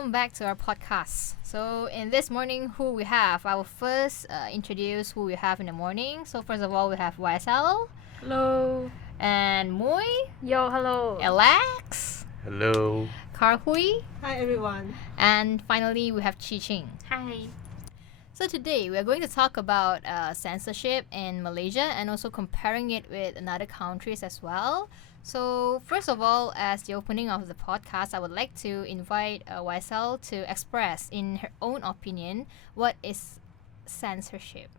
welcome back to our podcast. So, in this morning, who we have? I will first introduce who we have in the morning. So, first of all, we have YSL Hello. and Moy, Yo, hello. Alex, Hello. KarHui, Hi everyone. and finally, we have Chee Ching. Hi. So, today we are going to talk about censorship in Malaysia and also comparing it with another countries as well. So, first of all, as the opening of the podcast, I would like to invite YSL to express, in her own opinion, what is censorship.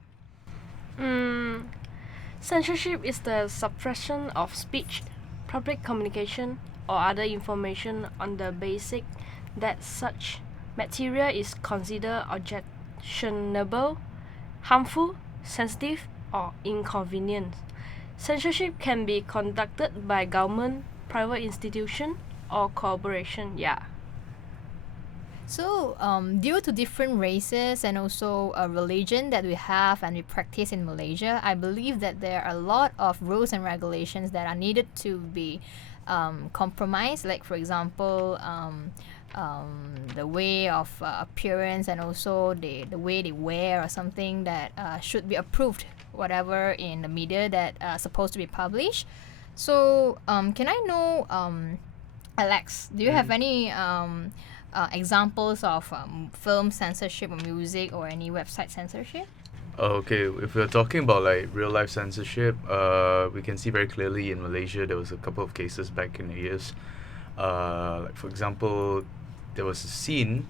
Censorship is the suppression of speech, public communication, or other information on the basis that such material is considered objectionable, harmful, sensitive, or inconvenient. Censorship can be conducted by government, private institution, or corporation. So, due to different races and also a religion that we have and we practice in Malaysia, I believe that there are a lot of rules and regulations that are needed to be compromised. Like, for example, the way of appearance and also the way they wear or something that should be approved, whatever in the media that supposed to be published. So, can I know, Alex, do you have any examples of film censorship or music or any website censorship? Okay, if we're talking about like real life censorship, we can see very clearly in Malaysia there was a couple of cases back in the years. Like for example, there was a scene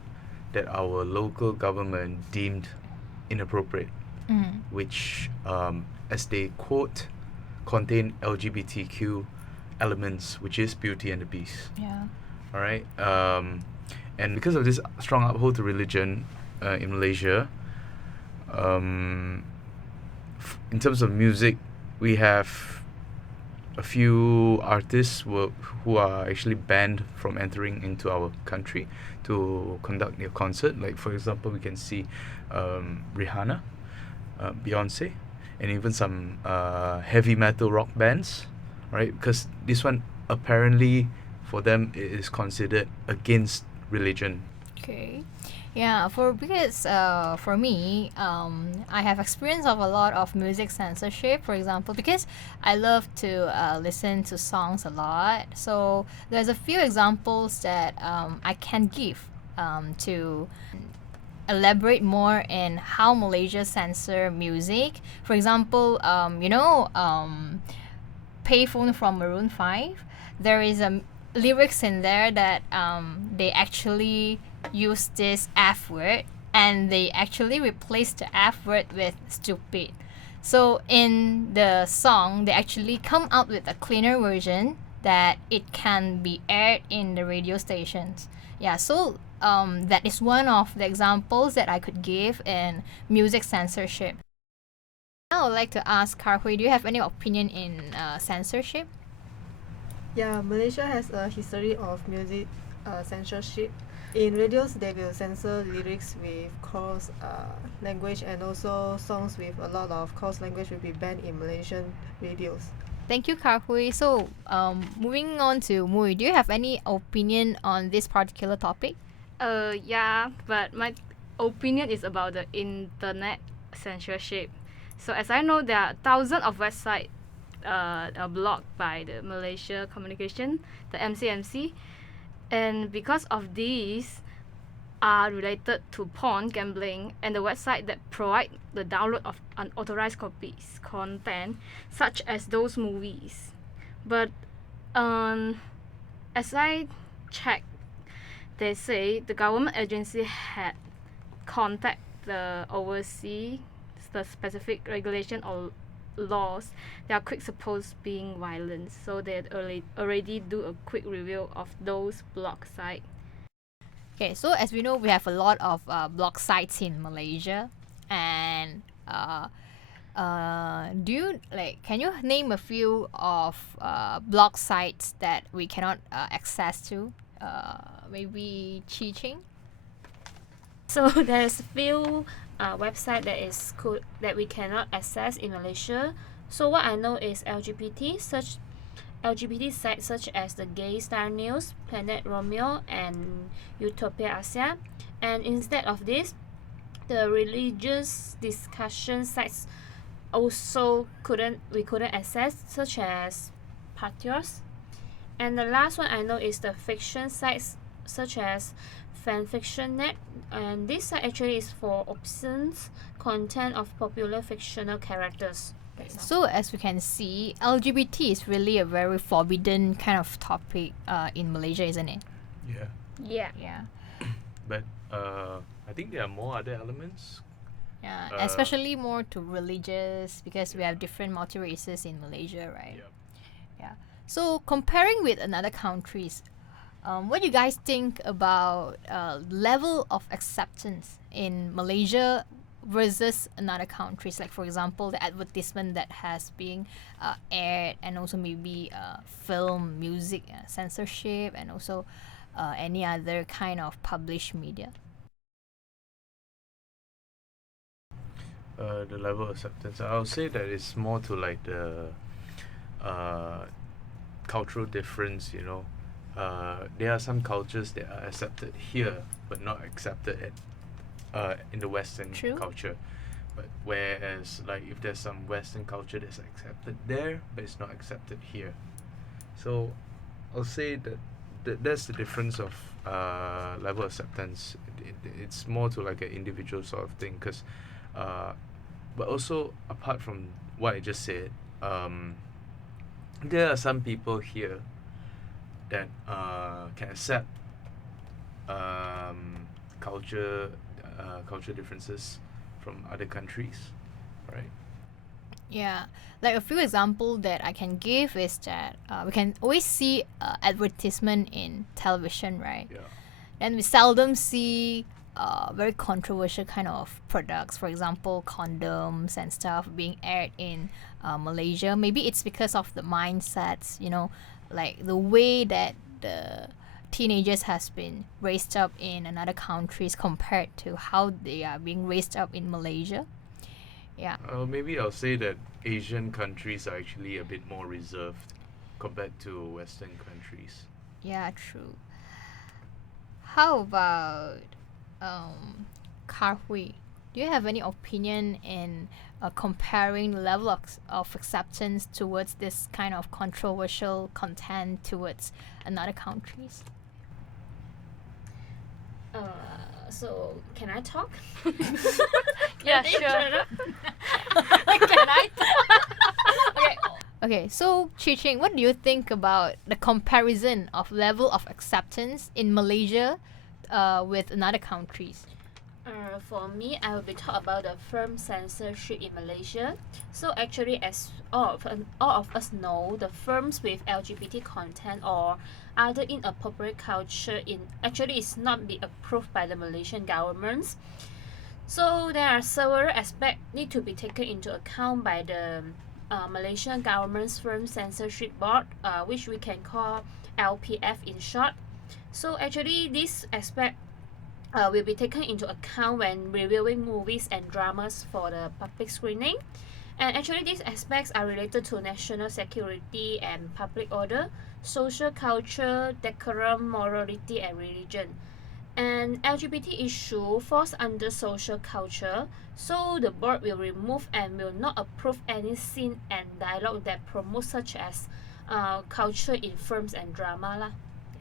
that our local government deemed inappropriate, which, as they quote, contain LGBTQ elements, which is Beauty and the Beast. Yeah. All right. And because of this strong uphold to religion in Malaysia, in terms of music, we have a few artists who are actually banned from entering into our country to conduct their concert. Like for example, we can see Rihanna, Beyonce, and even some heavy metal rock bands, right? Because this one apparently for them it is considered against religion. Okay. Yeah, for me, I have experience of a lot of music censorship. For example, because I love to listen to songs a lot, so there's a few examples that I can give to elaborate more in how Malaysia censor music. For example, Payphone from Maroon 5, there is a lyrics in there that they actually use this F word and they actually replace the F word with stupid. So in the song, they actually come out with a cleaner version that it can be aired in the radio stations. Yeah, so that is one of the examples that I could give in music censorship. Now I would like to ask KarHui, do you have any opinion in censorship? Yeah, Malaysia has a history of music censorship. In radios, they will censor lyrics with coarse language, and also songs with a lot of coarse language will be banned in Malaysian radios. Thank you, KarHui. So, moving on to Mui, do you have any opinion on this particular topic? Yeah, but my opinion is about the internet censorship. So as I know, there are thousands of websites blocked by the Malaysia Communication, the MCMC, and because of these are related to porn, gambling, and the website that provide the download of unauthorized copies content such as those movies. But as I checked, they say the government agency had contact the oversee the specific regulation or laws that are quick supposed being violent, so they already do a quick review of those blog sites. Okay, so as we know, we have a lot of blog sites in Malaysia, and can you name a few of blog sites that we cannot access to? Maybe Chee Ching? So there's few website that we cannot access in Malaysia. So what I know is LGBT search LGBT sites such as the Gay Star News, Planet Romeo, and Utopia Asia. And instead of this, the religious discussion sites also couldn't access, such as Patrios. And the last one I know is the fiction sites such as fanfiction.net, and this site actually is for options content of popular fictional characters. So as we can see, LGBT is really a very forbidden kind of topic in Malaysia, isn't it? Yeah. Yeah. Yeah. But I think there are more other elements. Yeah, especially more to religious because we have different multi races in Malaysia, right? Yeah. So comparing with another countries, what do you guys think about level of acceptance in Malaysia versus another countries? Like for example, the advertisement that has been aired, and also maybe film, music, censorship, and also any other kind of published media. The level of acceptance, I would say that it's more to like the cultural difference, you know. There are some cultures that are accepted here but not accepted in the Western True. culture. But whereas like if there's some Western culture that's accepted there but it's not accepted here. So I'll say that's the difference of level of acceptance. It's more to like an individual sort of thing, because but also apart from what I just said, there are some people here that can accept culture differences from other countries, right? Yeah, like a few example that I can give is that we can always see advertisement in television, right? Yeah. And we seldom see very controversial kind of products, for example, condoms and stuff being aired in Malaysia. Maybe it's because of the mindsets, you know, like the way that the teenagers has been raised up in another countries compared to how they are being raised up in Malaysia. Yeah. Maybe I'll say that Asian countries are actually a bit more reserved compared to Western countries. Yeah, true. How about KarHui? Do you have any opinion in comparing the level of acceptance towards this kind of controversial content towards another countries? So can I talk? Yeah, Can sure. Can I? Okay. Okay. So Chee Ching, what do you think about the comparison of level of acceptance in Malaysia with another countries? For me, I will be talk about the firm censorship in Malaysia. So actually, as all of us know, the firms with LGBT content or other inappropriate culture actually is not be approved by the Malaysian government. So there are several aspects need to be taken into account by the Malaysian government's firm censorship board, which we can call LPF in short. So actually, this aspect will be taken into account when reviewing movies and dramas for the public screening. And actually, these aspects are related to national security and public order, social culture, decorum, morality, and religion. And LGBT issue falls under social culture, so the board will remove and will not approve any scene and dialogue that promote such as culture in films and drama lah.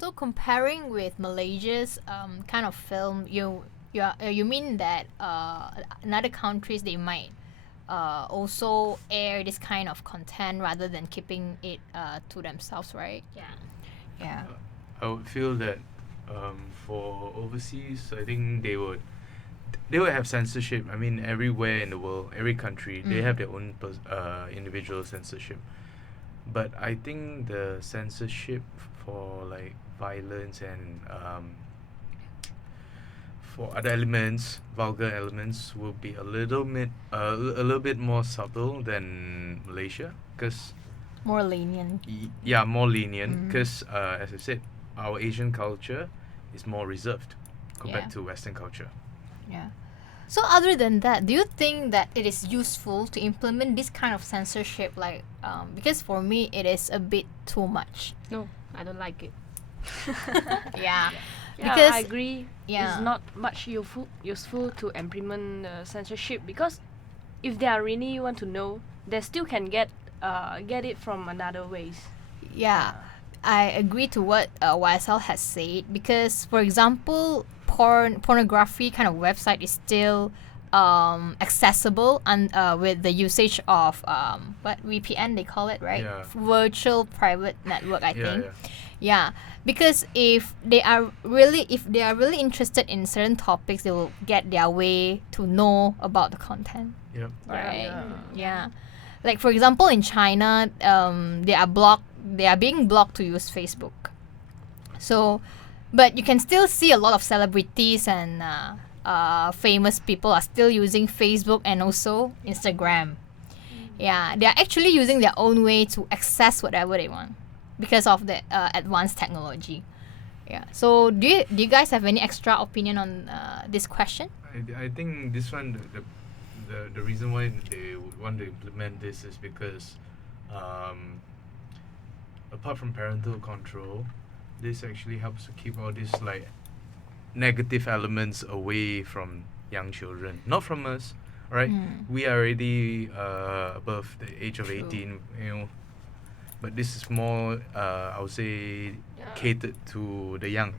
So comparing with Malaysia's kind of film, you mean that in other countries they might also air this kind of content rather than keeping it to themselves, right? Yeah. Yeah. I would feel that for overseas, I think they would have censorship. I mean, everywhere in the world, every country, they have their own individual censorship. But I think the censorship for like violence and for other elements, vulgar elements, will be a little bit more subtle than Malaysia, because More lenient. more lenient. Because as I said, our Asian culture is more reserved compared Yeah. to Western culture. Yeah. So other than that, do you think that it is useful to implement this kind of censorship? Like, because for me, it is a bit too much. No, I don't like it. Yeah. Yeah, Because I agree. yeah. It's not much useful to implement censorship, because if they are really want to know, they still can get it from another ways. Yeah, I agree to what YSL has said, because, for example, pornography kind of website is still accessible and with the usage of what VPN they call it, right? Yeah. Virtual private network, I Yeah, think. yeah. Yeah, because if they are really interested in certain topics, they will get their way to know about the content, Yep. right? Yeah. Yeah. Like, for example, in China, they are being blocked to use Facebook. So, but you can still see a lot of celebrities and famous people are still using Facebook and also Instagram. Yeah, they are actually using their own way to access whatever they want because of the advanced technology. Yeah. So, do you guys have any extra opinion on this question? I think this one, the reason why they would want to implement this is because apart from parental control, this actually helps to keep all these like negative elements away from young children, not from us, right? We are already above the age of True. 18, but this is more I would say Yeah. catered to the young.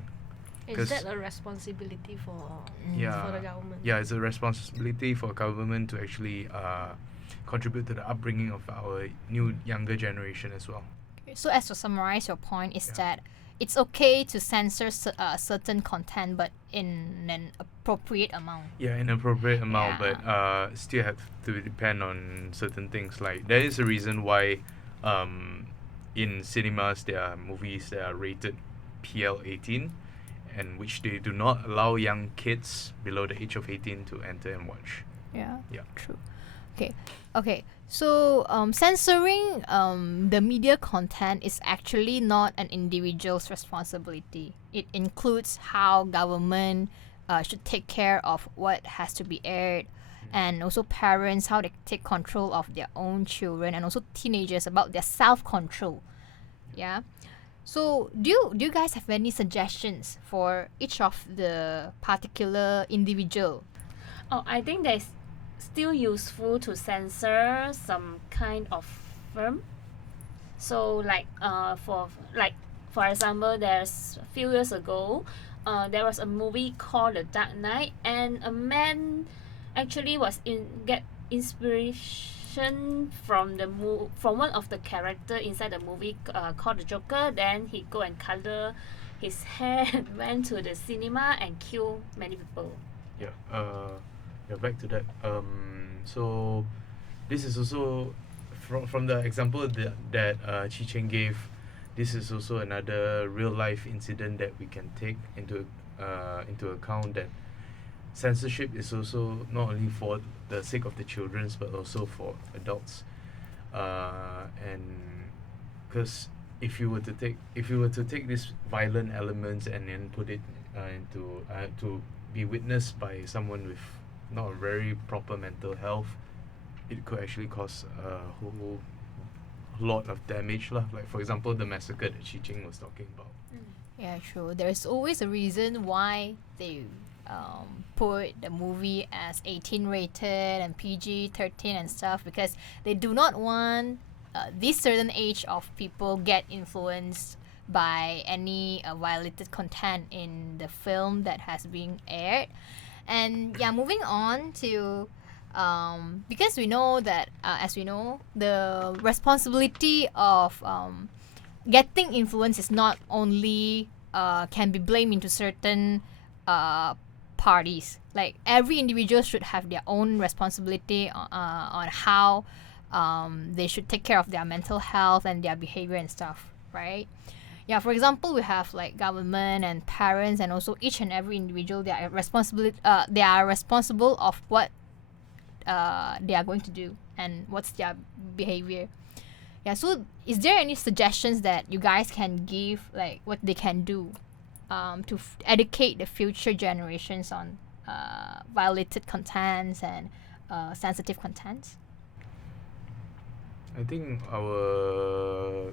Is 'Cause- that a responsibility for Yeah. for the government? Yeah, it's a responsibility for government to actually contribute to the upbringing of our new younger generation as well. So, as to summarize your point, is Yeah. that it's okay to censor certain content, but in an appropriate amount. Yeah, in appropriate amount, Yeah. but still have to depend on certain things. Like there is a reason why in cinemas there are movies that are rated PL-18, and which they do not allow young kids below the age of 18 to enter and watch. Yeah. Yeah. True. Okay. So censoring the media content is actually not an individual's responsibility. It includes how government should take care of what has to be aired, and also parents, how they take control of their own children, and also teenagers about their self-control. Yeah. So do you guys have any suggestions for each of the particular individual? Oh, I think that is still useful to censor some kind of film. So for example, there's a few years ago, there was a movie called The Dark Knight, and a man actually get inspiration from from one of the character inside the movie called the Joker. Then he go and color his hair and went to the cinema and kill many people. Yeah. Back to that. So this is also from the example that Chee Ching gave. This is also another real life incident that we can take into account, that censorship is also not only for the sake of the children but also for adults, and because if you were to take these violent elements and then put it into to be witnessed by someone with not a very proper mental health, it could actually cause a whole lot of damage lah. Like for example, the massacre that Chee Ching was talking about. Yeah, true. There's always a reason why they put the movie as 18 rated and PG-13 and stuff, because they do not want this certain age of people get influenced by any violated content in the film that has been aired. And yeah, moving on to because we know that as we know, the responsibility of getting influence is not only can be blamed into certain parties. Like every individual should have their own responsibility on how they should take care of their mental health and their behavior and stuff, right? Yeah, for example, we have like government and parents, and also each and every individual. They are responsible of what they are going to do and what's their behavior. Yeah, so is there any suggestions that you guys can give, like what they can do to educate the future generations on violated contents and sensitive contents? I think our